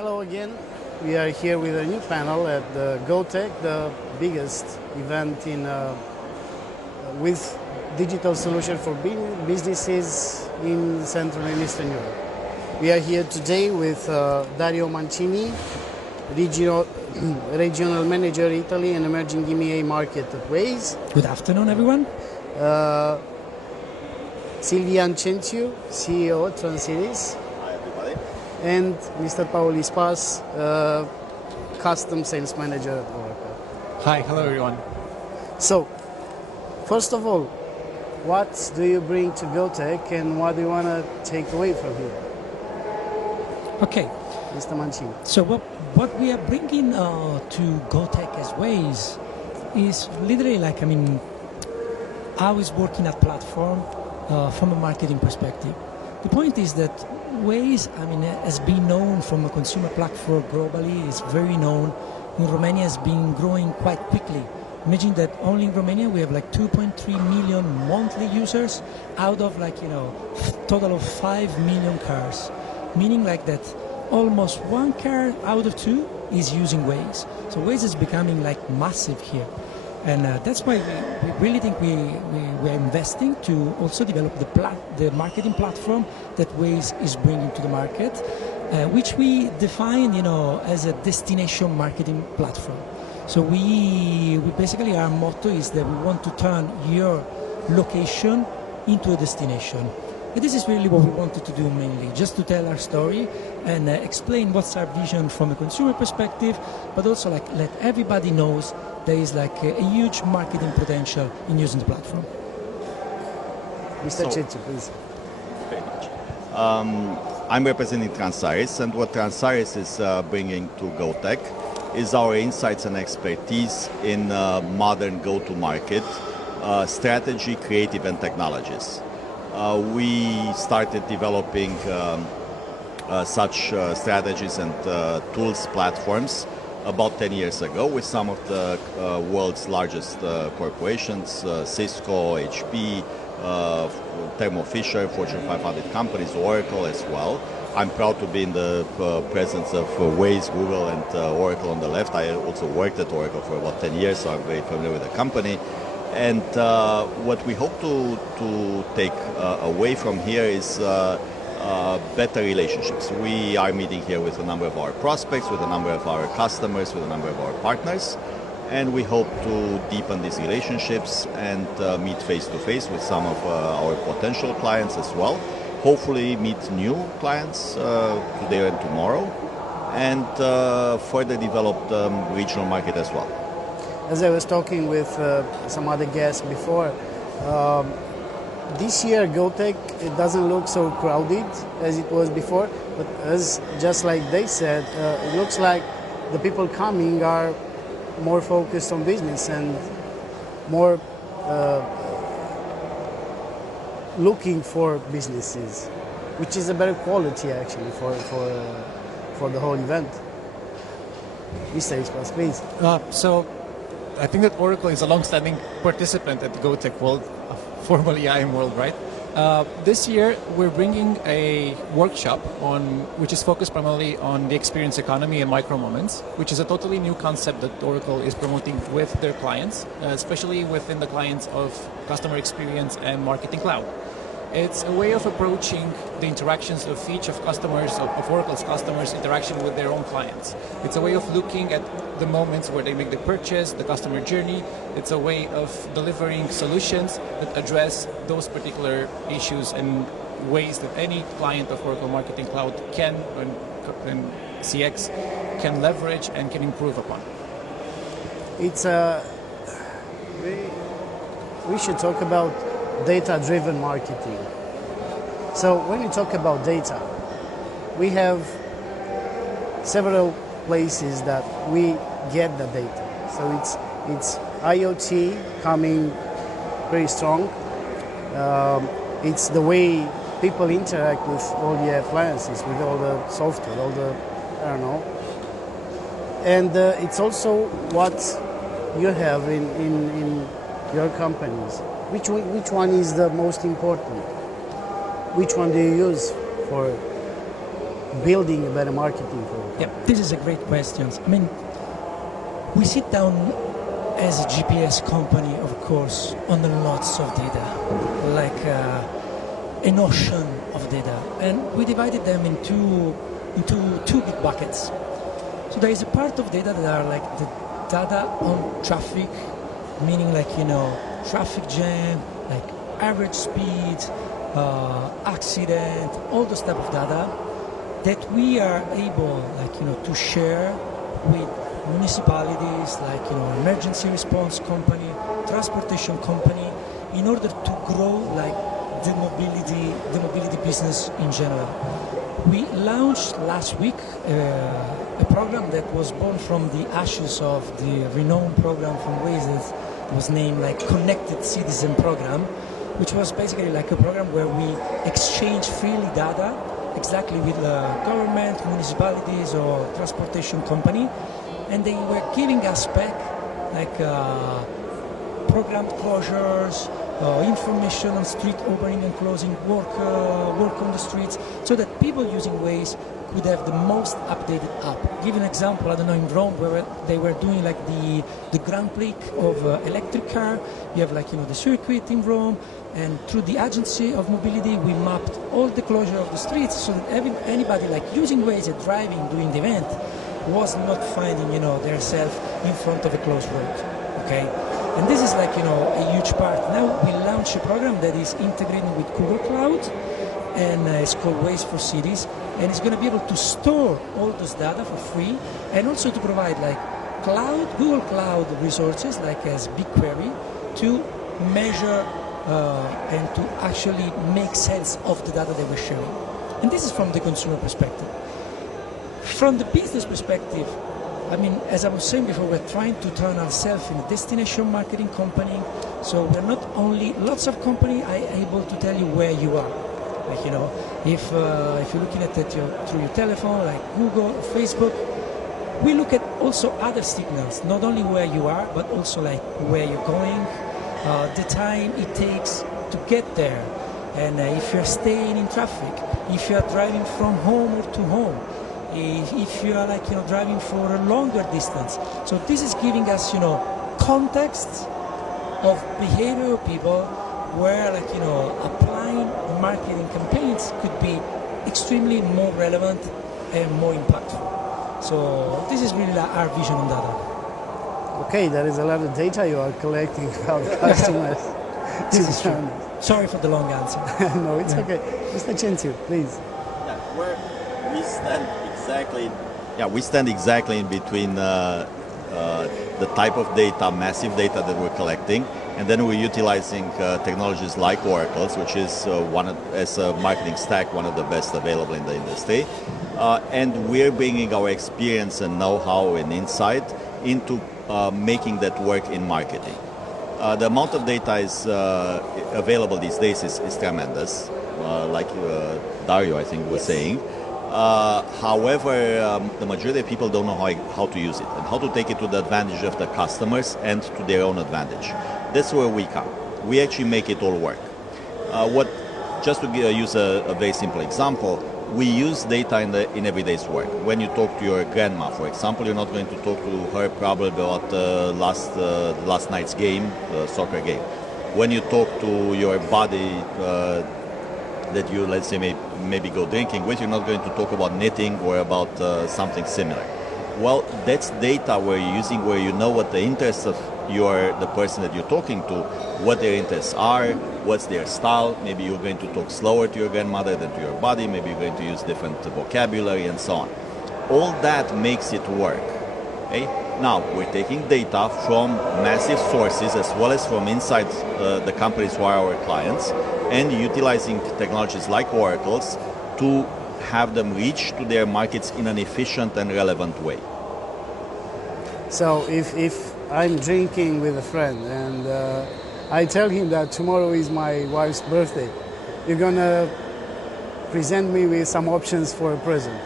Hello again. We are here with a new panel at the GoTech, the biggest event with digital solution for businesses in Central and Eastern Europe. We are here today with Dario Mancini, Regional Manager Italy and Emerging EMEA Market at Waze. Good afternoon, everyone. Silvian, Centiu, CEO at Transiris. Hi, everybody. And Mr. Ispas, Custom Sales Manager at Oracle. Hi, hello everyone. So, first of all, what do you bring to GoTech and what do you want to take away from here? Okay. Mr. Mancini. So what we are bringing to GoTech as Waze is literally how is working at platform from a marketing perspective. The point is that Waze, has been known from a consumer platform globally, is very known. In Romania, has been growing quite quickly. Imagine that only in Romania we have 2.3 million monthly users out of total of 5 million cars. Meaning that almost 1 car out of 2 is using Waze. So Waze is becoming massive here. And that's why we really think we're investing to also develop the marketing platform that Waze is bringing to the market, which we define, as a destination marketing platform. So we basically, our motto is that we want to turn your location into a destination. And this is really what we wanted to do mainly, just to tell our story and explain what's our vision from a consumer perspective, but also let everybody knows there is a huge marketing potential in using the platform. Mr. Centiu, please. Very much. I'm representing Transiris, and what Transiris is bringing to GoTech is our insights and expertise in modern go-to-market strategy, creative, and technologies. We started developing such strategies and tools, platforms about 10 years ago with some of the world's largest corporations, Cisco, HP, Thermo Fisher, Fortune 500 companies, Oracle as well. I'm proud to be in the presence of Waze, Google, and Oracle on the left. I also worked at Oracle for about 10 years, so I'm very familiar with the company. And what we hope to take away from here is better relationships. We are meeting here with a number of our prospects, with a number of our customers, with a number of our partners, and we hope to deepen these relationships and meet face-to-face with some of our potential clients as well. Hopefully meet new clients today and tomorrow, and further develop the regional market as well. As I was talking with some other guests before, this year GoTech, it doesn't look so crowded as it was before, but just like they said, it looks like the people coming are more focused on business and more looking for businesses, which is a better quality actually for the whole event. Mr. Ispas, please. So I think that Oracle is a long-standing participant at the GoTech World, formerly IM World, right? This year we're bringing a workshop which is focused primarily on the experience economy and micro moments, which is a totally new concept that Oracle is promoting with their clients, especially within the clients of customer experience and marketing cloud. It's a way of approaching the interactions of each of Oracle's customers' interaction with their own clients. It's a way of looking at the moments where they make the purchase, the customer journey. It's a way of delivering solutions that address those particular issues in ways that any client of Oracle Marketing Cloud can, and CX, can leverage and can improve upon. It's we should talk about data-driven marketing. So when you talk about data, we have several places that we get the data. So it's IoT coming very strong. It's the way people interact with all the appliances, with all the software, And it's also what you have in your companies. Which one is the most important? Which one do you use for building a better marketing for the Yeah, this is a great question. I mean, we sit down as a GPS company, of course, on lots of data, like an ocean of data, and we divided them into two big buckets. So there is a part of data that are like the data on traffic, meaning like, traffic jam, like average speed, accident, all those type of data that we are able, like, to share with municipalities, like, emergency response company, transportation company, in order to grow like the mobility business in general. We launched last week a program that was born from the ashes of the renowned program from Waze that was named like Connected Citizen Program, which was basically like a program where we exchange freely data exactly with government, municipalities or transportation company, and they were giving us back like program closures, information on street opening and closing, work on the streets, so that people using Waze could have the most updated app. Give an example, I don't know, in Rome, where they were doing like the Grand Prix of electric car. You have like, the circuit in Rome, and through the agency of mobility, we mapped all the closure of the streets so that anybody like using Waze and driving during the event was not finding, their self in front of a closed road, okay? And this is like, a huge part. Now we launch a program that is integrating with Google Cloud, and it's called Waze for Cities, and it's going to be able to store all those data for free, and also to provide like Google Cloud resources, like as BigQuery, to measure and to actually make sense of the data that we're sharing. And this is from the consumer perspective. From the business perspective, I mean, as I was saying before, we're trying to turn ourselves in a destination marketing company. So we're not only, lots of companies are able to tell you where you are. Like, if you're looking at it through your telephone, like Google, Facebook, we look at also other signals, not only where you are, but also like where you're going, the time it takes to get there, and if you're staying in traffic, if you're driving from home or to home, if you are like, driving for a longer distance. So this is giving us, context of behavior of people where like, applying marketing campaigns could be extremely more relevant and more impactful. So this is really our vision on data. Okay, there is a lot of data you are collecting about customers. This is true. Sorry for the long answer. No, it's okay. Mr. Centiu, please. Yeah, where we stand exactly in between the type of data, massive data that we're collecting, and then we're utilizing technologies like Oracle's, which is as a marketing stack, one of the best available in the industry. And we're bringing our experience and know-how and insight into making that work in marketing. The amount of data is available these days is tremendous, like Dario, I think, was saying. However, the majority of people don't know how to use it and how to take it to the advantage of the customers and to their own advantage. That's where we come. We actually make it all work. Just to use a very simple example, we use data in everyday's work. When you talk to your grandma, for example, you're not going to talk to her probably about last night's game, soccer game. When you talk to your buddy that you, let's say, maybe go drinking with, you're not going to talk about knitting or about something similar. Well, that's data where you're using, where you know what the interests of the person that you're talking to, what their interests are, what's their style. Maybe you're going to talk slower to your grandmother than to your buddy. Maybe you're going to use different vocabulary and so on. All that makes it work. Okay? Now, we're taking data from massive sources as well as from inside the companies who are our clients, and utilizing technologies like Oracle's to have them reach to their markets in an efficient and relevant way. So if I'm drinking with a friend and I tell him that tomorrow is my wife's birthday, you're gonna present me with some options for a present.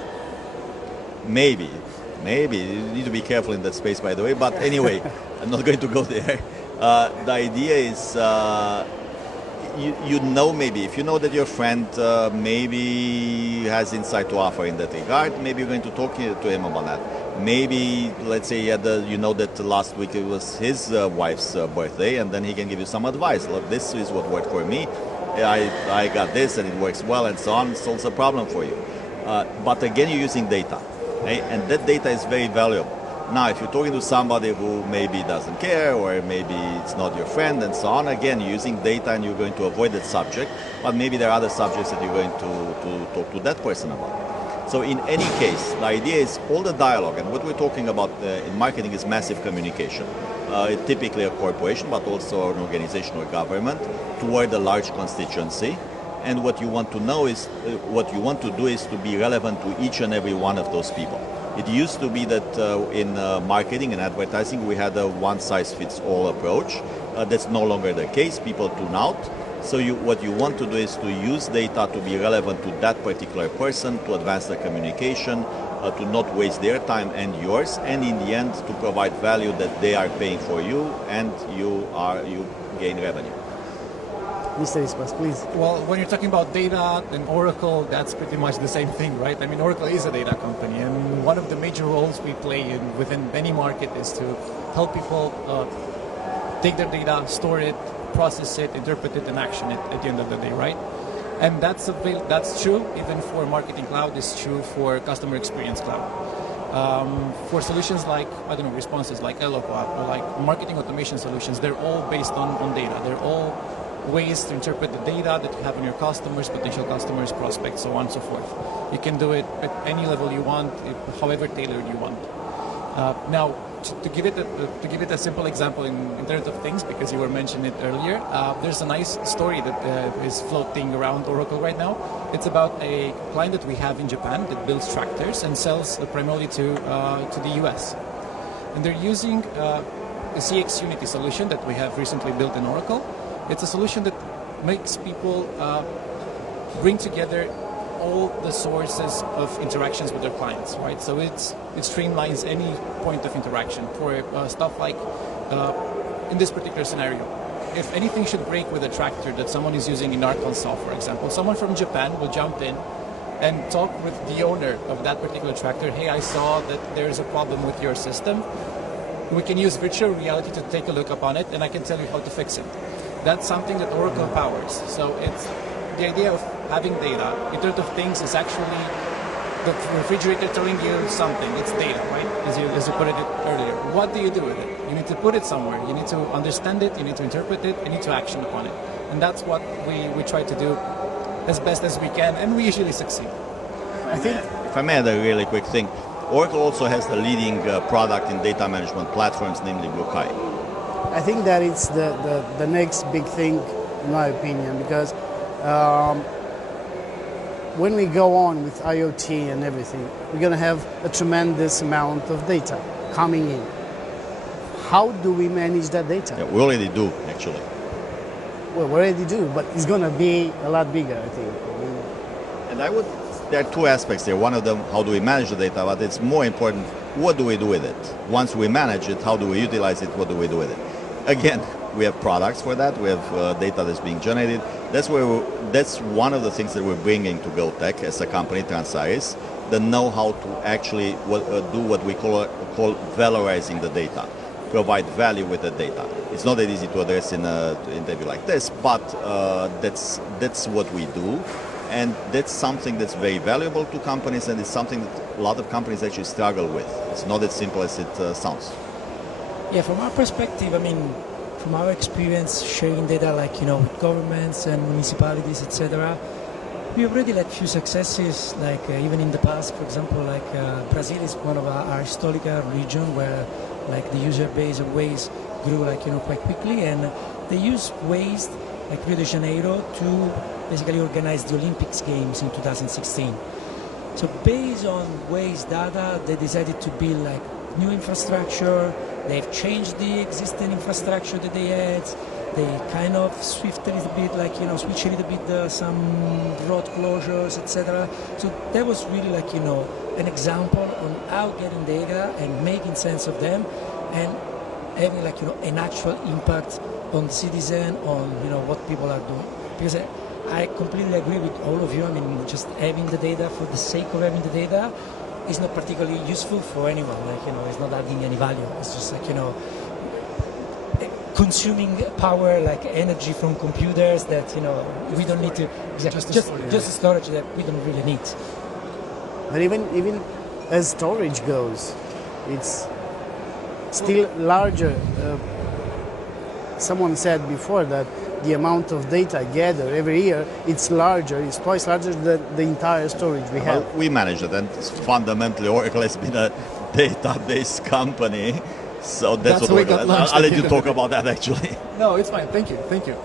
Maybe. You need to be careful in that space, by the way. But anyway, I'm not going to go there. The idea is you know, maybe if you know that your friend maybe has insight to offer in that regard, maybe you're going to talk to him about that. Maybe, let's say, you know that last week it was his wife's birthday, and then he can give you some advice. Look, this is what worked for me. I got this, and it works well, and so on. It solves a problem for you. But again, you're using data, okay? And that data is very valuable. Now, if you're talking to somebody who maybe doesn't care, or maybe it's not your friend, and so on, again, you're using data and you're going to avoid that subject, but maybe there are other subjects that you're going to talk to that person about. So in any case, the idea is all the dialogue, and what we're talking about in marketing is massive communication. Typically a corporation, but also an organization or government, toward a large constituency. And what you want to know is, what you want to do is to be relevant to each and every one of those people. It used to be that in marketing and advertising we had a one-size-fits-all approach. That's no longer the case. People tune out. So what you want to do is to use data to be relevant to that particular person, to advance the communication, to not waste their time and yours, and in the end to provide value that they are paying for you, and you gain revenue. Mr. Ispas, please. Well, when you're talking about data and Oracle, that's pretty much the same thing, right? I mean, Oracle is a data company, and one of the major roles we play within any market is to help people take their data, store it, process it, interpret it, and action it at the end of the day, right? And that's true even for Marketing Cloud. It's true for Customer Experience Cloud. For solutions like, I don't know, responses like Eloquat or like marketing automation solutions, they're all based on data. They're all ways to interpret the data that you have on your customers, potential customers, prospects, so on and so forth. You can do it at any level you want, however tailored you want. Now, to give it a simple example in Internet of Things, because you were mentioning it earlier, there's a nice story that is floating around Oracle right now. It's about a client that we have in Japan that builds tractors and sells primarily to the US. And they're using a CX Unity solution that we have recently built in Oracle. It's a solution that makes people bring together all the sources of interactions with their clients, right? So it streamlines any point of interaction for stuff like, in this particular scenario, if anything should break with a tractor that someone is using in our console, for example, someone from Japan will jump in and talk with the owner of that particular tractor. Hey, I saw that there's a problem with your system. We can use virtual reality to take a look upon it, and I can tell you how to fix it. That's something that Oracle powers. So it's the idea of having data. Internet of Things is actually the refrigerator telling you something. It's data, right? As you put it earlier. What do you do with it? You need to put it somewhere. You need to understand it. You need to interpret it. You need to action upon it. And that's what we try to do as best as we can, and we usually succeed. I think, if I may add a really quick thing, Oracle also has the leading product in data management platforms, namely BlueKai. I think that it's the next big thing, in my opinion, because when we go on with IoT and everything, we're going to have a tremendous amount of data coming in. How do we manage that data? Yeah, we already do, actually. Well, we already do, but it's going to be a lot bigger, I think. And there are two aspects here. One of them, how do we manage the data, but it's more important, what do we do with it? Once we manage it, how do we utilize it? What do we do with it? Again, we have products for that. We have data that's being generated. That's one of the things that we're bringing to GoTech as a company, Transiris, the know-how to actually do what we call valorizing the data, provide value with the data. It's not that easy to address in an interview like this, but that's what we do. And that's something that's very valuable to companies, and it's something that a lot of companies actually struggle with. It's not as simple as it sounds. Yeah, from our perspective, I mean, from our experience sharing data like, with governments and municipalities, etc., we already had few successes, like even in the past, for example, like Brazil is one of our historical region where like the user base of Waze grew quite quickly, and they use Waze like Rio de Janeiro to basically organize the Olympics games in 2016. So based on Waze data, they decided to build like new infrastructure. They've changed the existing infrastructure that they had. They kind of switch a little bit some road closures, etc. So that was really an example on how getting data and making sense of them and having an actual impact on citizen, on what people are doing. because I completely agree with all of you. I mean, just having the data for the sake of having the data is not particularly useful for anyone. Like, it's not adding any value. It's just like, consuming power, like energy from computers that, we don't need to, just storage that we don't really need. But even as storage goes, it's still larger. Someone said before that the amount of data gathered every year, it's twice larger than the entire storage we have. Well, we manage it, and fundamentally Oracle has been a database company, so that's what we got launched. I'll let you talk about that actually. No, it's fine. Thank you.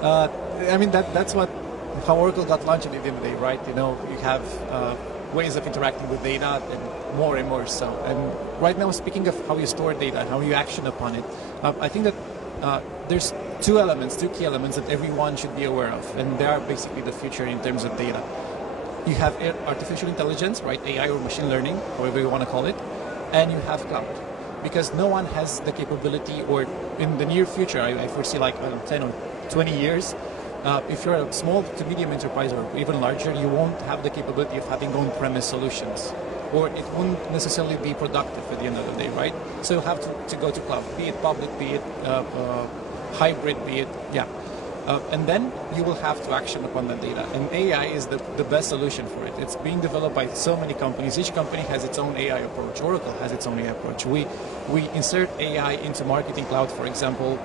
I mean, that's how Oracle got launched at the end of the day, right? You have ways of interacting with data and more so. And right now, speaking of how you store data and how you action upon it, I think that there's two key elements that everyone should be aware of, and they are basically the future in terms of data. You have artificial intelligence, right? AI or machine learning, however you want to call it, and you have cloud. Because no one has the capability, or in the near future, I foresee like 10 or 20 years, if you're a small to medium enterprise or even larger, you won't have the capability of having on-premise solutions, or it won't necessarily be productive at the end of the day, right? So you have to go to cloud, be it public, be it hybrid, be it, and then you will have to action upon that data. And AI is the best solution for it. It's being developed by so many companies. Each company has its own AI approach. Oracle has its own AI approach. We insert AI into Marketing Cloud, for example.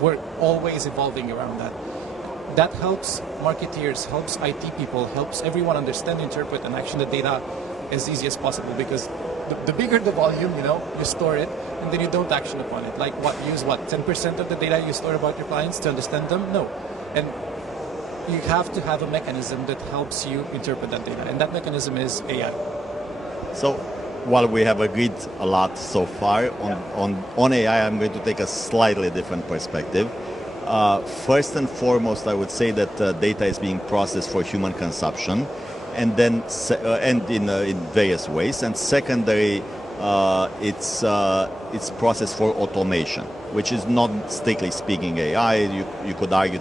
We're always evolving around that. That helps marketeers, helps IT people, helps everyone understand, interpret, and action the data as easy as possible, because the bigger the volume, you store it, and then you don't action upon it. Like use 10% of the data you store about your clients to understand them? No. And you have to have a mechanism that helps you interpret that data, and that mechanism is AI. So while we have agreed a lot so far on AI, I'm going to take a slightly different perspective. First and foremost, I would say that data is being processed for human consumption, and then in various ways. And secondary, it's processed for automation, which is not strictly speaking AI. You could argue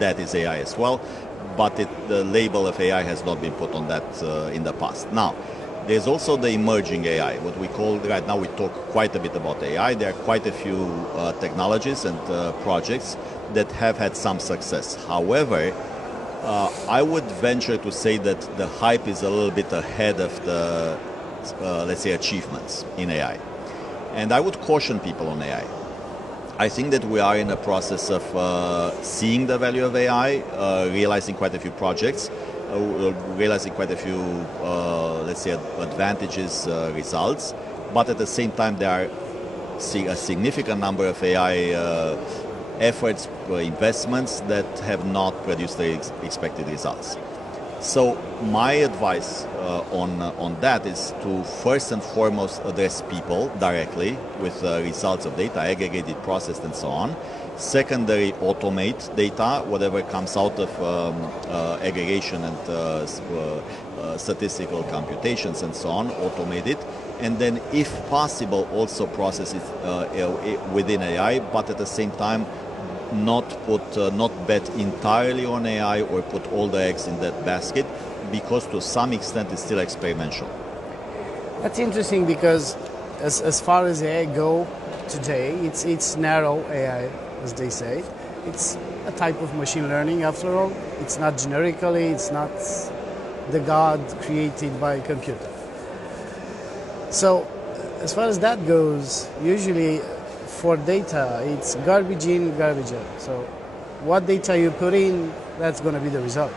that is AI as well, but the label of AI has not been put on that in the past. Now, there's also the emerging AI, what we call right now. We talk quite a bit about AI. There are quite a few technologies and projects that have had some success. However, I would venture to say that the hype is a little bit ahead of the, let's say, achievements in AI. And I would caution people on AI. I think that we are in a process of seeing the value of AI, realizing quite a few projects, realizing quite a few, let's say, advantages, results. But at the same time, there are a significant number of AI efforts, investments that have not produced the expected results. So my advice on that is to first and foremost address people directly with results of data, aggregated, processed, and so on. Secondary, automate data, whatever comes out of aggregation and statistical computations and so on, automate it. And then, if possible, also process it within AI, but at the same time, not bet entirely on AI or put all the eggs in that basket, because to some extent it's still experimental. That's interesting, because as far as AI go today, it's narrow AI, as they say. It's a type of machine learning after all. It's not generically, it's not the God created by a computer. So as far as that goes, usually for data, it's garbage in, garbage out. So what data you put in, that's going to be the result.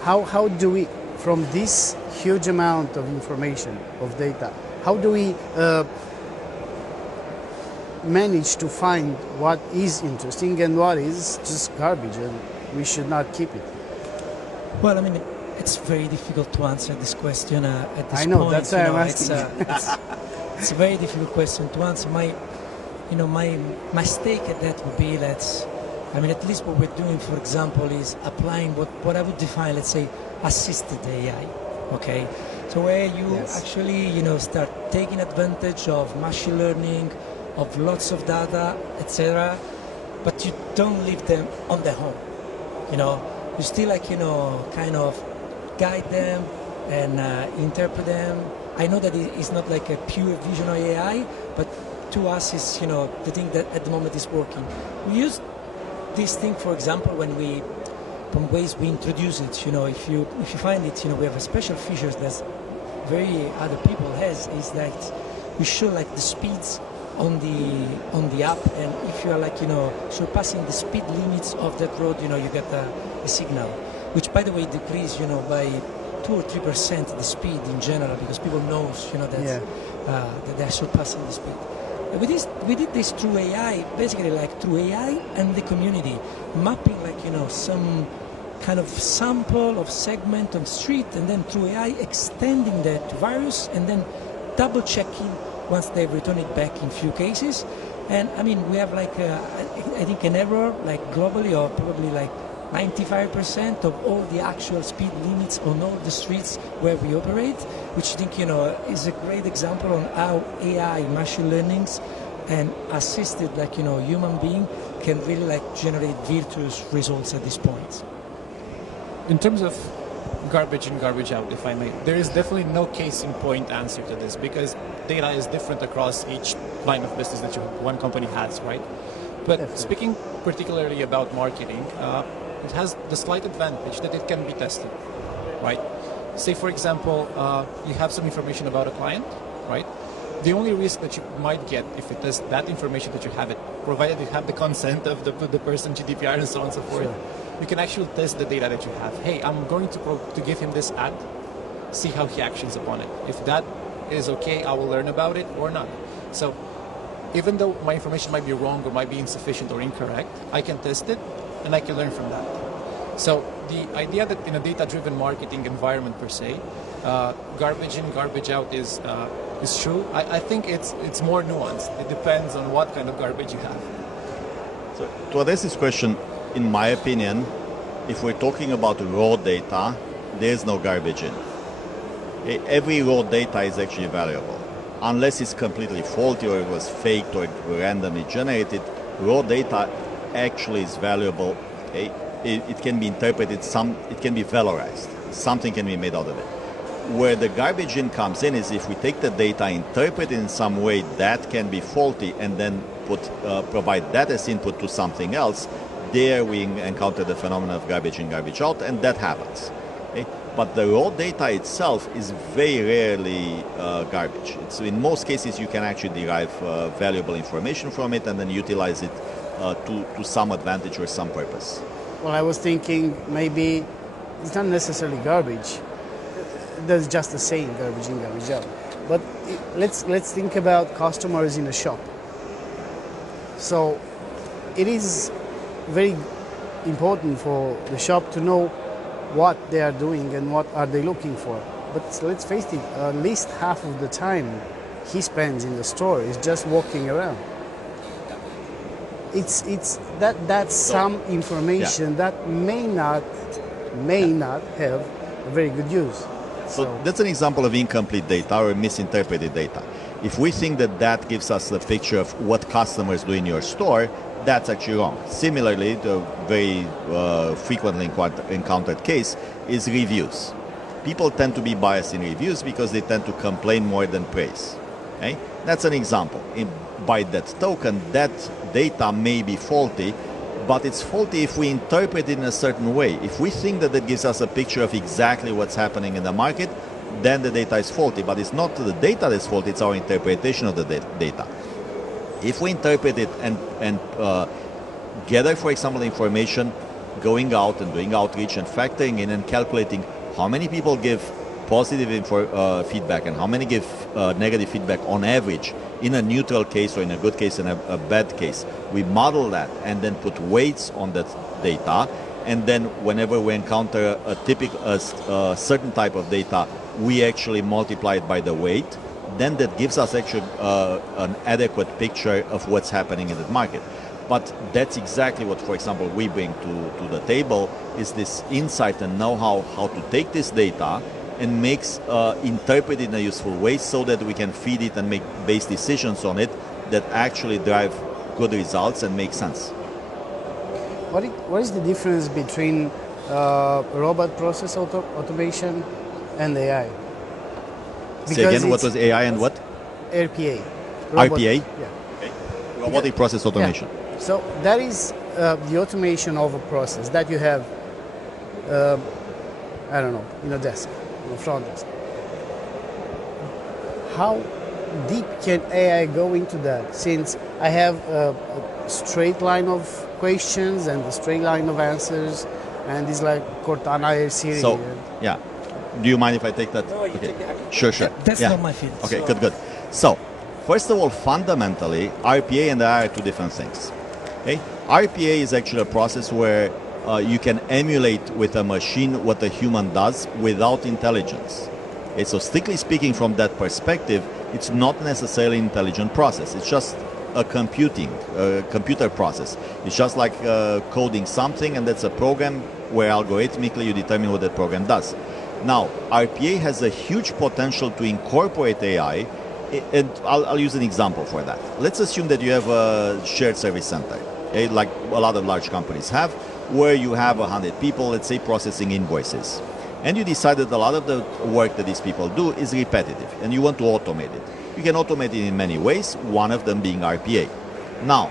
How do we, from this huge amount of information, of data, how do we manage to find what is interesting and what is just garbage and we should not keep it? Well, I mean, it's very difficult to answer this question at this point. I know, that's why I'm asking. It's a very difficult question to answer. My stake at that would be at least what we're doing, for example, is applying what I would define, let's say, assisted AI. Okay, so where you actually, start taking advantage of machine learning, of lots of data, etc., but you don't leave them on their own. you still kind of guide them and interpret them. I know that it's not like a pure vision or AI, but to us it's the thing that at the moment is working. We use this thing, for example, when from Waze we introduce it. If you find it, we have a special features that very other people has, is that we show like the speeds on the app, and if you are surpassing the speed limits of that road, you get a signal, which by the way decrease by 2 or 3% the speed in general, because people knows that they are surpassing the speed. We did this through AI, basically through AI and the community, mapping some kind of sample of segment on street, and then through AI extending that to various, and then double checking once they've returned it back in few cases. And I mean, we have I think an error globally, or probably 95% of all the actual speed limits on all the streets where we operate, which I think is a great example on how AI, machine learnings, and assisted human being can really generate virtuous results at this point. In terms of garbage in, garbage out, if I may, there is definitely no case in point answer to this, because data is different across each line of business that one company has, right? But definitely. Speaking particularly about marketing, it has the slight advantage that it can be tested, right? Say, for example, you have some information about a client, right? The only risk that you might get if it is that information that you have it, provided you have the consent of the person, GDPR and so on and so forth, sure. You can actually test the data that you have. Hey, I'm going to give him this ad, see how he actions upon it. If that is okay, I will learn about it or not. So even though my information might be wrong or might be insufficient or incorrect, I can test it and I can learn from that. So the idea that in a data-driven marketing environment per se, garbage in, garbage out is true. I think it's more nuanced. It depends on what kind of garbage you have. So to address this question, in my opinion, if we're talking about raw data, there's no garbage in. Every raw data is actually valuable. Unless it's completely faulty or it was faked or randomly generated, raw data actually is valuable. It can be interpreted, it can be valorized. Something can be made out of it. Where the garbage in comes in is if we take the data, interpret it in some way that can be faulty, and then provide that as input to something else. There we encounter the phenomenon of garbage in, garbage out, and that happens. Okay? But the raw data itself is very rarely garbage. In most cases, you can actually derive valuable information from it and then utilize it to some advantage or some purpose. Well, I was thinking maybe it's not necessarily garbage. There's just a saying, garbage in, garbage out. But let's think about customers in a shop. So it is very important for the shop to know what they are doing and what are they looking for. But let's face it, at least half of the time he spends in the store is just walking around. That's some information that may not have a very good use. So that's an example of incomplete data or misinterpreted data. If we think that gives us a picture of what customers do in your store, that's actually wrong. Similarly, the very frequently encountered case is reviews. People tend to be biased in reviews because they tend to complain more than praise. Okay? That's an example. By that token, that data may be faulty, but it's faulty if we interpret it in a certain way. If we think that gives us a picture of exactly what's happening in the market, then the data is faulty. But it's not the data that's faulty, it's our interpretation of the data. If we interpret it and gather, for example, information, going out and doing outreach and factoring in and calculating how many people give positive feedback and how many give negative feedback on average in a neutral case or in a good case and a bad case. We model that and then put weights on that data, and then whenever we encounter a certain type of data, we actually multiply it by the weight. Then that gives us actually an adequate picture of what's happening in the market. But that's exactly what, for example, we bring to the table, is this insight and know-how how to take this data and interpret it in a useful way so that we can feed it and make based decisions on it that actually drive good results and make sense. What is the difference between robot process automation, and AI. Say again, what was AI and what? RPA. RPA? Yeah. Okay. Robotic process automation. Yeah. So that is the automation of a process that you have, I don't know, in a desk, in a front desk. How deep can AI go into that? Since I have a straight line of questions and a straight line of answers, and it's like Cortana series. So, yeah. Do you mind if I take that? No, you okay. take it. Sure. That's not my field. Okay, so. good. So, first of all, fundamentally, RPA and AI are two different things. Okay? RPA is actually a process where you can emulate with a machine what a human does without intelligence. Okay? So, strictly speaking, from that perspective, it's not necessarily an intelligent process. It's just a computer process. It's just like coding something, and that's a program where algorithmically you determine what that program does. Now, RPA has a huge potential to incorporate AI, and I'll use an example for that. Let's assume that you have a shared service center, okay, like a lot of large companies have, where you have 100 people, let's say, processing invoices. And you decide that a lot of the work that these people do is repetitive, and you want to automate it. You can automate it in many ways, one of them being RPA. Now,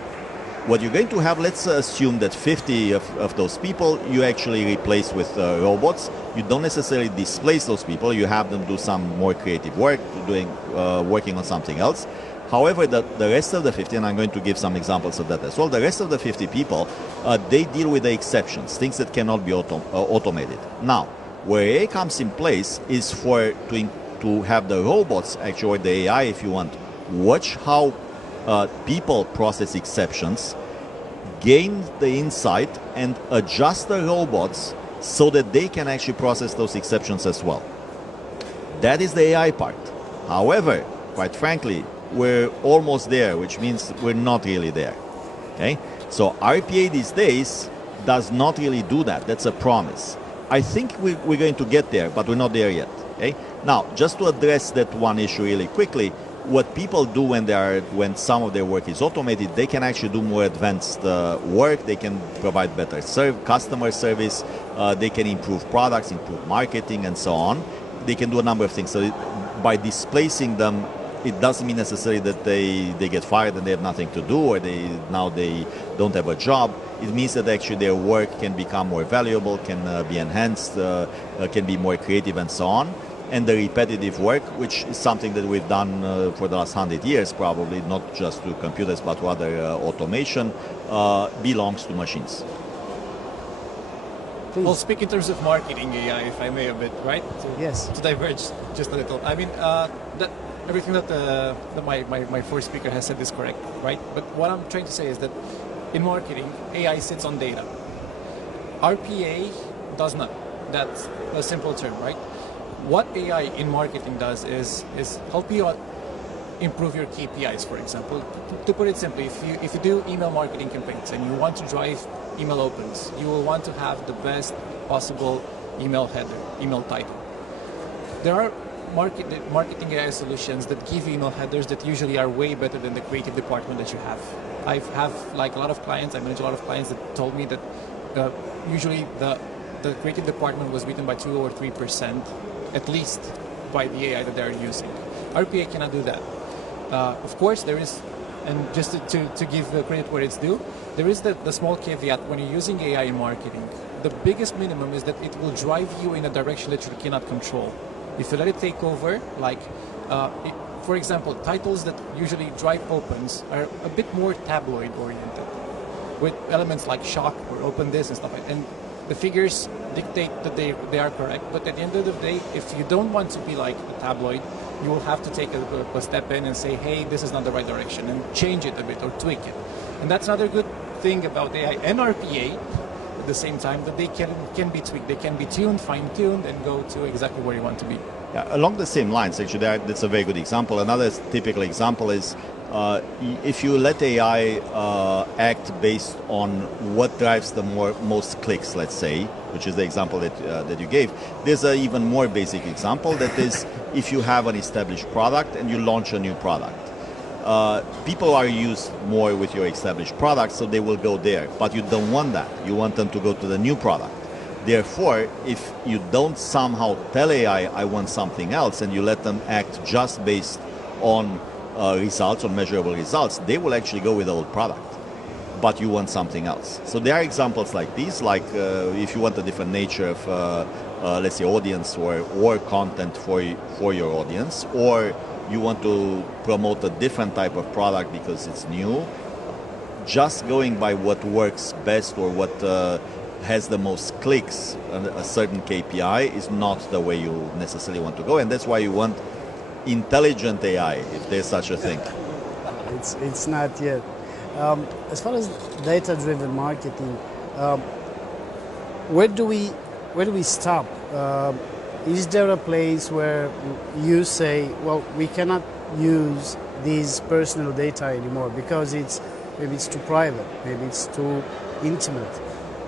what you're going to have, let's assume that 50 of those people you actually replace with robots. You don't necessarily displace those people. You have them do some more creative work, working on something else. However, the rest of the 50, and I'm going to give some examples of that as well, the rest of the 50 people, they deal with the exceptions, things that cannot be automated. Now, where AI comes in place is to have the robots, actually, or the AI, if you want, watch how people process exceptions, gain the insight, and adjust the robots so that they can actually process those exceptions as well. That is the AI part. However, quite frankly, we're almost there, which means we're not really there. Okay? So RPA these days does not really do that. That's a promise. I think we're going to get there, but we're not there yet. Okay? Now, just to address that one issue really quickly, what people do when some of their work is automated, they can actually do more advanced work. They can provide better customer service. They can improve products, improve marketing, and so on. They can do a number of things. So by displacing them, it doesn't mean necessarily that they get fired and they have nothing to do, or they don't have a job. It means that actually their work can become more valuable, can be enhanced, can be more creative, and so on. And the repetitive work, which is something that we've done for the last 100 years, probably not just to computers but to other automation, belongs to machines. Please. I'll speak in terms of marketing AI, if I may, a bit, right? Yes. To diverge just a little. I mean, everything that my first speaker has said is correct, right? But what I'm trying to say is that in marketing, AI sits on data. RPA does not. That's a simple term, right? What AI in marketing does is help you improve your KPIs, for example. To put it simply, if you do email marketing campaigns and you want to drive email opens, you will want to have the best possible email header, email title. There are marketing AI solutions that give you email headers that usually are way better than the creative department that you have. I have like a lot of clients, I manage a lot of clients that told me that usually the creative department was beaten by 2 or 3% at least by the AI that they're using. RPA cannot do that. Of course, there is, and just to give credit where it's due, there is the small caveat when you're using AI in marketing. The biggest minimum is that it will drive you in a direction that you cannot control. If you let it take over, like, for example, titles that usually drive opens are a bit more tabloid oriented, with elements like shock or open this and stuff like that. And the figures dictate that they are correct, but at the end of the day, if you don't want to be like a tabloid, you will have to take a step in and say, hey, this is not the right direction, and change it a bit or tweak it. And that's another good thing about AI and RPA at the same time, that they can be tweaked, they can be tuned, fine-tuned, and go to exactly where you want to be. Yeah, along the same lines, actually, that's a very good example. Another typical example is if you let AI act based on what drives the most clicks, let's say, which is the example that you gave, there's an even more basic example that is if you have an established product and you launch a new product. People are used more with your established product, so they will go there. But you don't want that. You want them to go to the new product. Therefore, if you don't somehow tell AI, I want something else, and you let them act just based on results, on measurable results, they will actually go with the old product. But you want something else. So there are examples like these, like if you want a different nature of, let's say, audience or content for your audience, or you want to promote a different type of product because it's new, just going by what works best or what has the most clicks, a certain KPI, is not the way you necessarily want to go. And that's why you want intelligent AI, if there's such a thing. It's not yet. As far as data-driven marketing, where do we stop? Is there a place where you say, well, we cannot use these personal data anymore because maybe it's too private, maybe it's too intimate,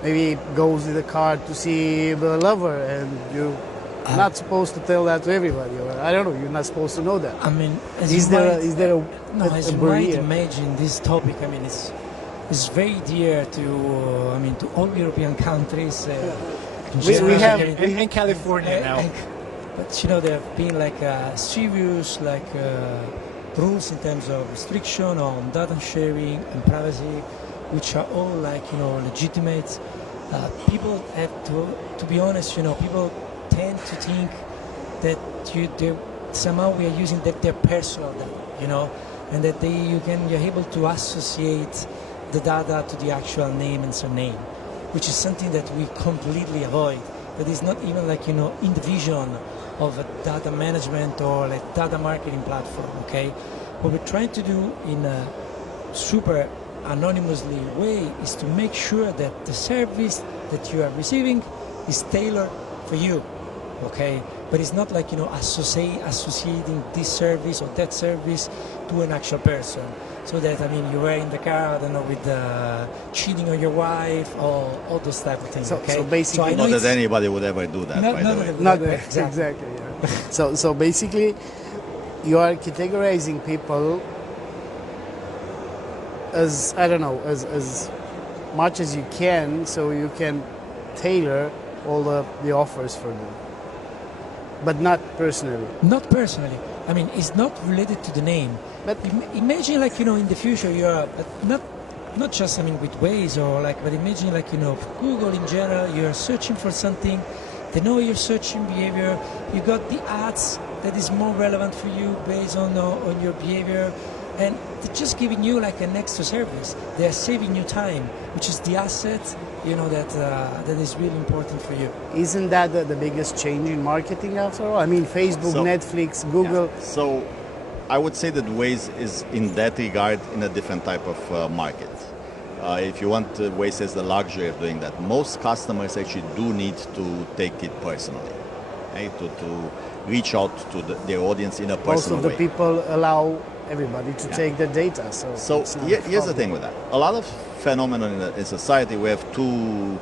maybe it goes with the car to see the lover and you're not supposed to tell that to everybody, or I don't know, you're not supposed to know that. I mean, as Is there a as you might barrier? imagine, this topic, I mean, it's very dear to all European countries. We have In California now. But there have been serious rules in terms of restriction on data sharing and privacy, which are all legitimate. People have to be honest. People tend to think that somehow we are using their personal data, and that you're able to associate the data to the actual name and surname, which is something that we completely avoid. That is not even in the vision of a data management or data marketing platform. Okay, what we're trying to do in a super anonymously way is to make sure that the service that you are receiving is tailored for you. Okay, but it's not associating this service or that service to an actual person. So that you were in the car, I don't know, with cheating on your wife or all those type of things. Okay, so basically, Not that anybody would ever do that, by the way. not exactly. Yeah. So basically, you are categorizing people as as much as you can, so you can tailor all the offers for them, but not personally. Not personally. I mean, it's not related to the name. But Imagine in the future you're not just with Waze but imagine Google in general. You're searching for something. They know your searching behavior. You got the ads that is more relevant for you based on your behavior, and they're just giving you an extra service. They're saving you time, which is the asset that is really important for you. isn't that the biggest change in marketing after all? I mean, Facebook, Netflix, Google. So I would say that Waze is in that regard in a different type of market. If you want, Waze has the luxury of doing that. Most customers actually do need to take it personally, right? To reach out to their audience in a Most personal of the way. people allow everybody to take the data. So it's not a Here's the problem. thing with that. A lot of phenomena in society, we have two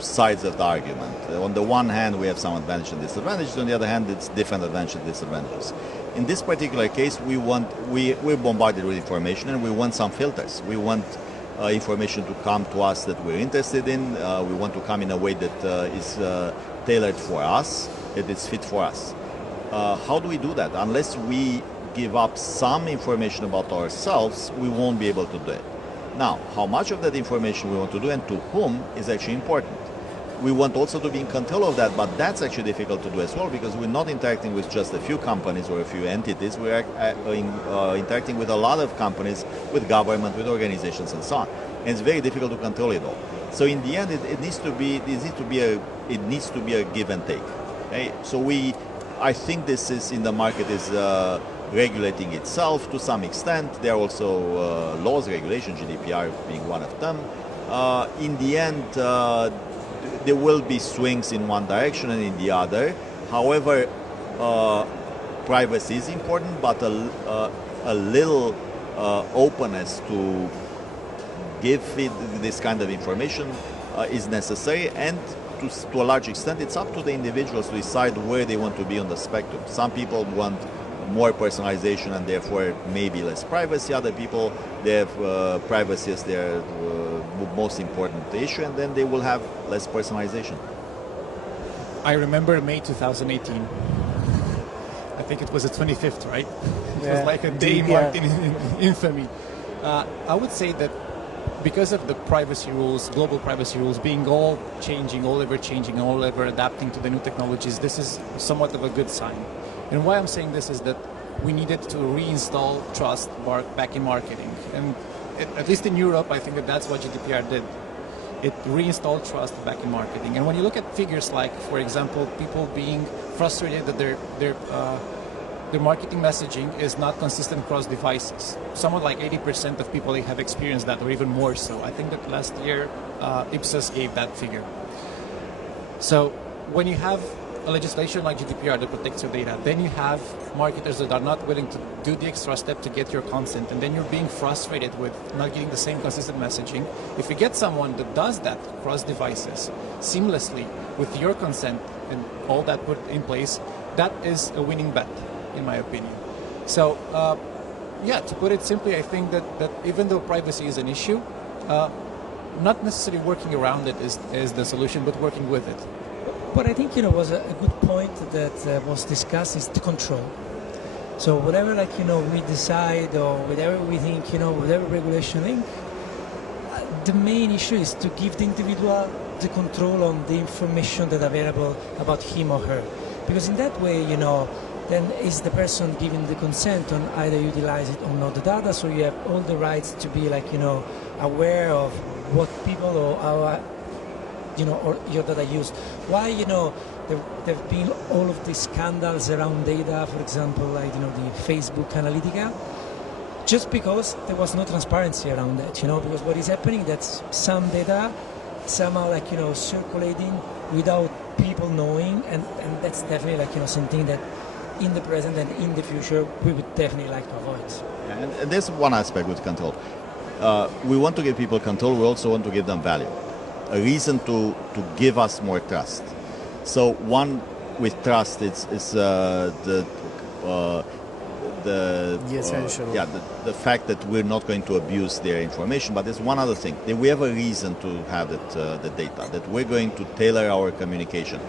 sides of the argument. On the one hand, we have some advantages and disadvantages. On the other hand, it's different advantages and disadvantages. In this particular case, we're bombarded with information, and we want some filters. We want information to come to us that we're interested in. We want to come in a way that is tailored for us, that is fit for us. How do we do that? Unless we give up some information about ourselves, we won't be able to do it. Now, how much of that information we want to do and to whom is actually important. We want also to be in control of that, but that's actually difficult to do as well, because we're not interacting with just a few companies or a few entities. We're interacting with a lot of companies, with government, with organizations, and so on. And it's very difficult to control it all. So in the end, it needs to be a give and take. Okay? So I think this is in the market is regulating itself to some extent. There are also laws, regulations, GDPR being one of them. In the end, there will be swings in one direction and in the other. However, privacy is important, but a little openness to give it this kind of information is necessary, and to a large extent, it's up to the individuals to decide where they want to be on the spectrum. Some people want more personalization and therefore maybe less privacy. Other people, they have privacy as their most important issue, and then they will have less personalization. I remember May 2018. I think it was the 25th, right? It was like a day GDPR. marked in infamy. I would say that because of the privacy rules, global privacy rules being all changing, all ever changing, all ever adapting to the new technologies, this is somewhat of a good sign. And why I'm saying this is that we needed to reinstall trust back in marketing. And at least in Europe, I think that that's what GDPR did. It reinstalled trust back in marketing. And when you look at figures like, for example, people being frustrated that their marketing messaging is not consistent across devices. Somewhat like 80% of people have experienced that, or even more so. I think that last year, Ipsos gave that figure. So when you have a legislation like GDPR that protects your data, then you have marketers that are not willing to do the extra step to get your consent, and then you're being frustrated with not getting the same consistent messaging. If you get someone that does that across devices seamlessly with your consent and all that put in place, that is a winning bet, in my opinion. So, yeah, to put it simply, I think that even though privacy is an issue, not necessarily working around it is the solution, but working with it. But I think, was a good point that was discussed is the control. So whatever, we decide or whatever we think, whatever regulation thing, the main issue is to give the individual the control on the information that available about him or her. Because in that way, then is the person giving the consent on either utilize it or not the data, so you have all the rights to be aware of what people or our or your data use. Why, there have been all of these scandals around data, for example, like, the Facebook Analytica, just because there was no transparency around that, because what is happening that some data somehow circulating without people knowing, and that's definitely something that in the present and in the future we would definitely like to avoid. Yeah, and there's one aspect with control. We want to give people control, we also want to give them value. A reason to give us more trust. So one with trust, it's the essential. The fact that we're not going to abuse their information. But there's one other thing. That we have a reason to have the data. That we're going to tailor our communication.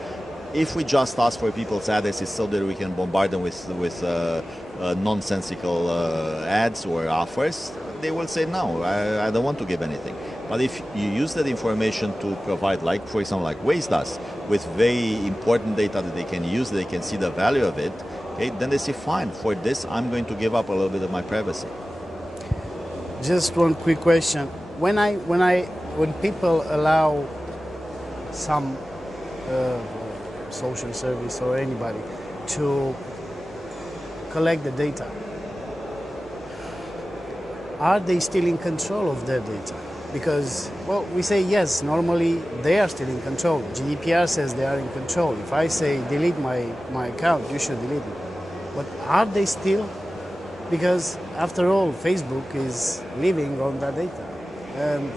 If we just ask for people's addresses so that we can bombard them with nonsensical ads or offers, they will say no. I don't want to give anything. But if you use that information to provide, like for example, like Waze does, with very important data that they can use, they can see the value of it. Okay, then they say, fine, for this I'm going to give up a little bit of my privacy. Just one quick question: when people allow some social service or anybody to collect the data, are they still in control of their data? Because, well, we say yes, normally they are still in control. GDPR says they are in control. If I say delete my account, you should delete it. But are they still? Because after all, Facebook is living on that data. And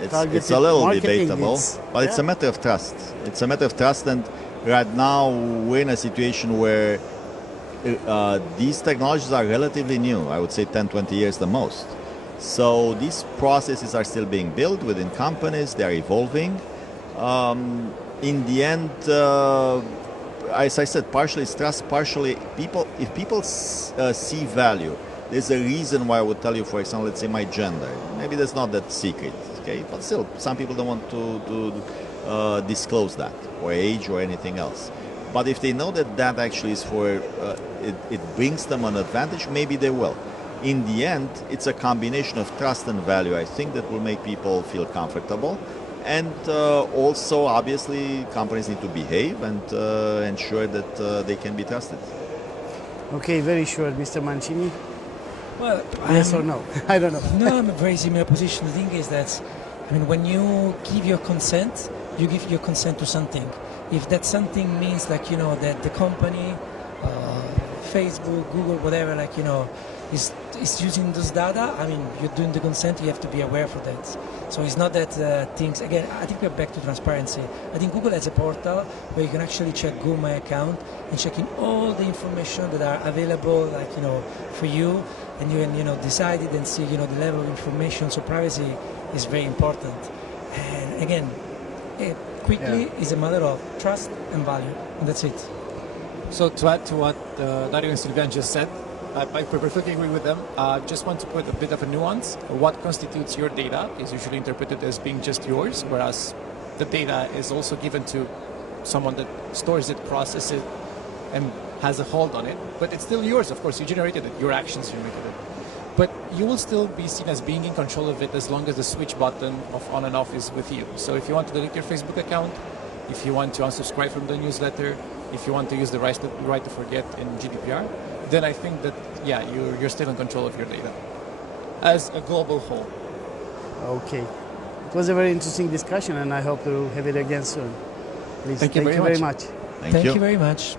it's a little debatable, but it's a matter of trust. It's a matter of trust, and right now we're in a situation where these technologies are relatively new. I would say 10, 20 years the most. So these processes are still being built within companies. They are evolving. In the end, as I said, partially it's trust, partially people. If people see value, there's a reason why I would tell you, for example, let's say my gender. Maybe that's not that secret, okay? But still, some people don't want to disclose that, or age or anything else. But if they know that that actually is for, it brings them an advantage, maybe they will. In the end, it's a combination of trust and value, I think, that will make people feel comfortable. And also, obviously, companies need to behave and ensure that they can be trusted. Okay, very short, Mr. Mancini. Well, yes or no? I don't know. No, I'm in a very similar position. The thing is that, when you give your consent, you give your consent to something. If that something means that the company, Facebook, Google, whatever, is using those data, you're doing the consent, you have to be aware for that. So it's not that things, again, I think we're back to transparency. I think Google has a portal where you can actually check Google My Account and check in all the information that are available, for you, and you can, decide it and see, the level of information. So privacy is very important. And again, quickly Yeah. is a matter of trust and value, and that's it. So to add to what Dario and Silvian just said, I perfectly agree with them. Just want to put a bit of a nuance. What constitutes your data is usually interpreted as being just yours, whereas the data is also given to someone that stores it, processes it, and has a hold on it. But it's still yours, of course. You generated it. Your actions generated it. But you will still be seen as being in control of it as long as the switch button of on and off is with you. So if you want to delete your Facebook account, if you want to unsubscribe from the newsletter, if you want to use the right to forget in GDPR, then I think that, yeah, you're still in control of your data as a global whole. Okay. It was a very interesting discussion, and I hope to have it again soon. Please, Thank you very very much. much. Thank you. you very much.